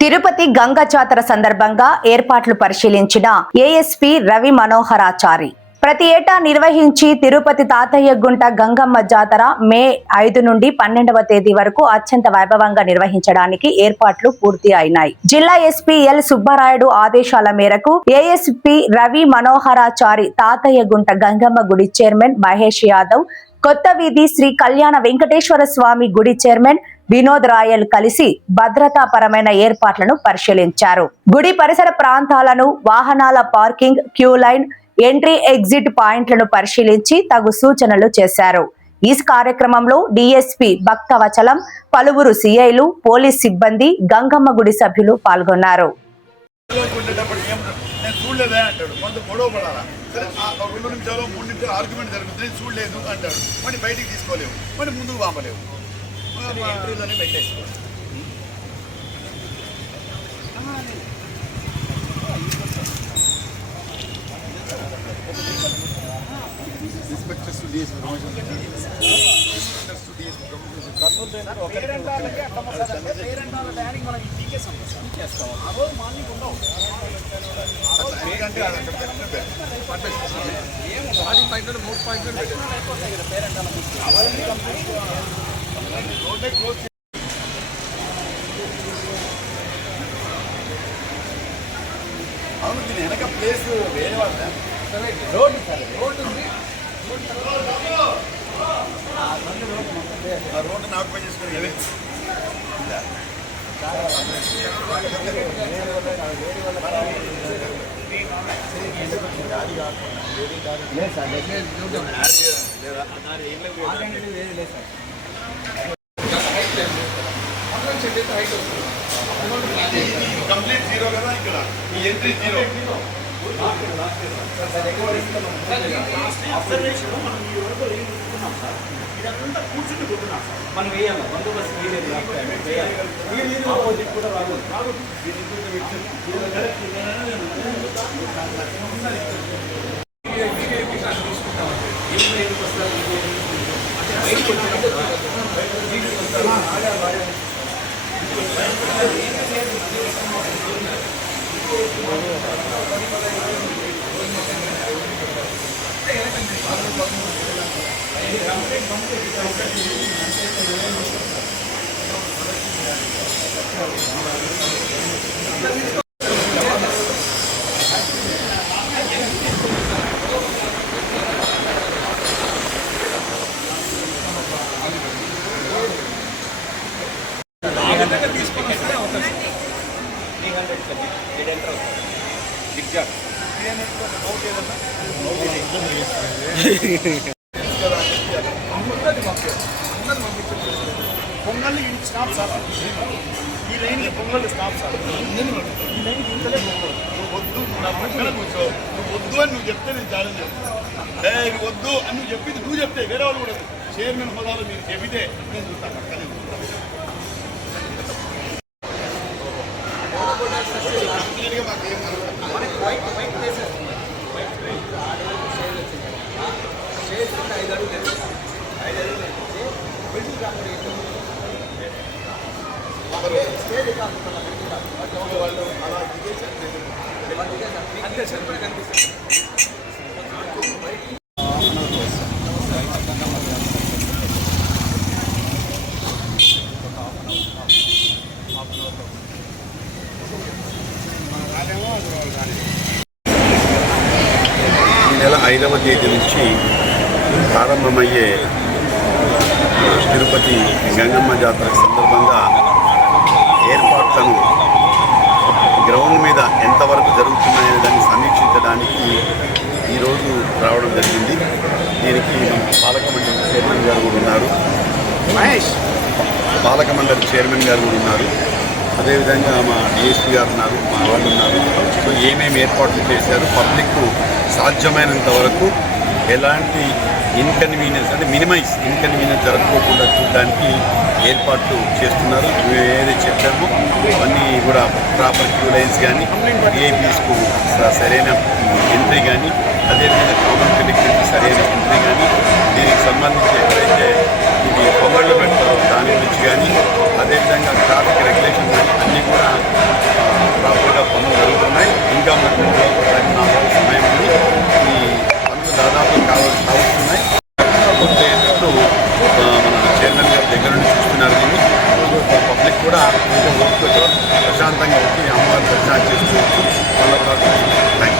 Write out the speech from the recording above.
తిరుపతి గంగ జాతర సందర్భంగా ఏర్పాట్లు పరిశీలించిన ఏఎస్పీ రవి మనోహరాచారి ప్రతి ఏటా నిర్వహించి తిరుపతి తాతయ్య గుంట గంగమ్మ జాతర మే 5 నుండి 12వ తేదీ వరకు అత్యంత వైభవంగా నిర్వహించడానికి ఏర్పాట్లు పూర్తి అయినాయి. జిల్లా ఎస్పీ ఎల్ సుబ్బరాయుడు ఆదేశాల మేరకు ఏఎస్పీ రవి మనోహరాచారి తాతయ్య గుంట గంగమ్మ గుడి చైర్మన్ మహేష్ యాదవ్, కొత్త వీధి శ్రీ కళ్యాణ వెంకటేశ్వర స్వామి గుడి చైర్మన్ వినోద్ రాయల్ కలిసి భద్రతాపరమైన ఏర్పాట్లను పరిశీలించారు. గుడి పరిసర ప్రాంతాలను, వాహనాల parking, queue line, entry exit పాయింట్లను పరిశీలించి తగు సూచనలు చేశారు. ఈ కార్యక్రమంలో డీఎస్పీ భక్తవచలం, పలువురు సిఐలు, పోలీస్ సిబ్బంది, గంగమ్మ గుడి సభ్యులు పాల్గొన్నారు. అవును, దీని వెనక ప్లేస్ వేరే వాళ్ళ రోడ్డు సార్, రోడ్డు ఉంది. ఆ రోడ్డుని ఆక్యుపై చేసుకుని కంప్లీట్ జీరో కదా ఇక్కడ, ఈ ఎంట్రీ జీరో. ఇదంతా కూర్చుని కొట్టున్నాం సార్, మనం వేయాలి బందోబస్తు వేయలేదు, ఆపోజిట్ కూడా రాకూడదు. పొంగల్ స్టాప్ సార్, ఈ లైన్ పొంగల్ స్టాప్ సార్, ఈ లైన్ ఇంతలే పొంగల్. నువ్వు వద్దు, నా పక్కన కూర్చో, నువ్వు వద్దు అని నువ్వు చెప్తే నేను ఛాలెంజ్ చేస్తాను. నువ్వు వద్దు అని నువ్వు చెప్పింది నువ్వు చెప్తే వేరే వాళ్ళు కూడా చైర్మన్ హోదాలో మీరు చెబితే నేను చూస్తాను పక్కనే. ఈ నెల 5వ తేదీ నుంచి ప్రారంభమయ్యే తిరుపతి గంగమ్మ జాతర సందర్భంగా ఏర్పాట్లను గ్రౌండ్ మీద ఎంతవరకు జరుగుతున్నాయనే దాన్ని సమీక్షించడానికి ఈరోజు రావడం జరిగింది. దీనికి పాలక మండలి చైర్మన్ గారు కూడా ఉన్నారు, పాలక మండలి చైర్మన్ గారు కూడా ఉన్నారు, అదేవిధంగా మా డిఎస్పీ గారు ఉన్నారు, మా వాళ్ళు ఉన్నారు. సో ఏమేమి ఏర్పాట్లు చేశారు, పబ్లిక్ సాధ్యమైనంత వరకు ఎలాంటి ఇన్కన్వీనియన్స్ అంటే మినిమైజ్ ఇన్కన్వీనియన్స్ జరగకోకుండా చూడడానికి ఏర్పాట్లు చేస్తున్నారు. ఏదైతే చెప్పామో అవన్నీ కూడా ప్రాపర్ క్యూ లైన్స్ కానీ, విఐపీస్కు సరైన ఎంట్రీ కానీ, అదేవిధంగా కామన్ కనెక్టివిటీ సరైన ఎంట్రీ కానీ, దీనికి సంబంధించి ఎక్కడైతే ఇది పొంగళ్ళు పెడతారో దాని గురించి కానీ, అదేవిధంగా ట్రాఫిక్ రెగ్యులేషన్ కానీ అన్నీ కూడా కూడా కొంచెం ఓపికతో ప్రశాంతంగా వచ్చి అమ్మవారి దర్శనం చేసుకోవచ్చు. వాళ్ళ థ్యాంక్ యూ.